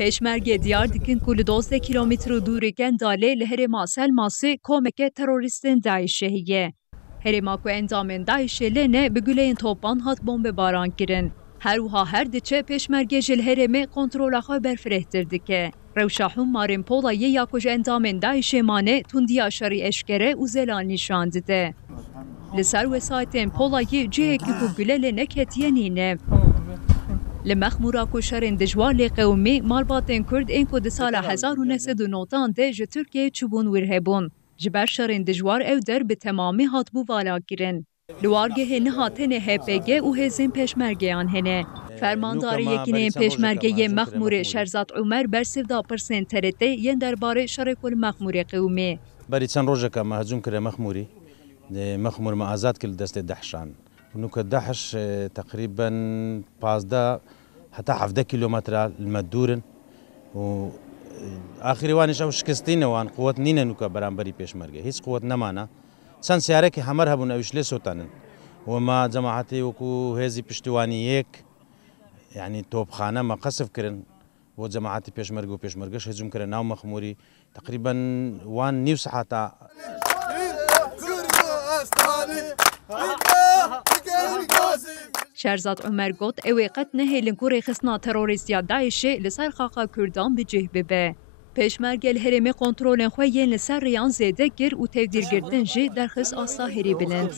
Pêşmerge Diyarbakır'ın ku li 12 kilometre dûreken Dalê li herêma Selmasê komeke terorîstên Daişê heye. Herêma ku endamên Daişê lêne bi guleyên topan hat bombebaran kirin. Her wiha her diçe pêşmerge ji li herêmê kontrola xwe berfirehtir dike. Rewşa Humarên Polayê ya ku ji endamên Daişê mane tundiya şerî eşkere û zelal nîşan dide. Li ser wesayetên Polayê cihekî ku gule lê neketiye nîne. Li mexmûra ku şerên dijwar lê qewmî malbatên Kurd ên ku di sala 1990 de ji Tirkiyeyê çûbûn wir hebûn. Ji ber şerên dijwar ew der bi temamî hatbû valakirin. Li wargehê niha tenê HPG û hêzên pêşmergeyan hene. Fermandarê Yekîneyên Pêşmergeyê Mexmûrê Şerzad Umer bersivda pirsên TRT yên derbarê şerê ku li Mexmûrê qewmî. بري چند روزه ما هجوم كره مخموري مخمور ما آزاد كل دست دحشان ونوك دحش تقريبا 15 حتى 10 كيلومتر المدورن و آخری وانش او شکستینه وان قوت نینه نوکا برانبری پیش مرگه هیچ قوت نمانا سن سیاره که همر هبون اوش لی سوتانن و ما جماعتی وکو هزی پشتوانی یک يعني توبخانه ما قصف كرن و جماعتی پیش مرگو پیش مرگش هجوم كرن ناو مخموري تقريبا وان نيو ساعتا Şerzad Ömer got ew ê qet nehêlin ku rêxistina terorîstiya Daişê li ser xaxa Kurdan bi cih bibe. Pêşmerge li herêmê kontrolên xwe yên li ser rêyan zêde kir û tevdîrgirtin jî derxist asta herî bilind.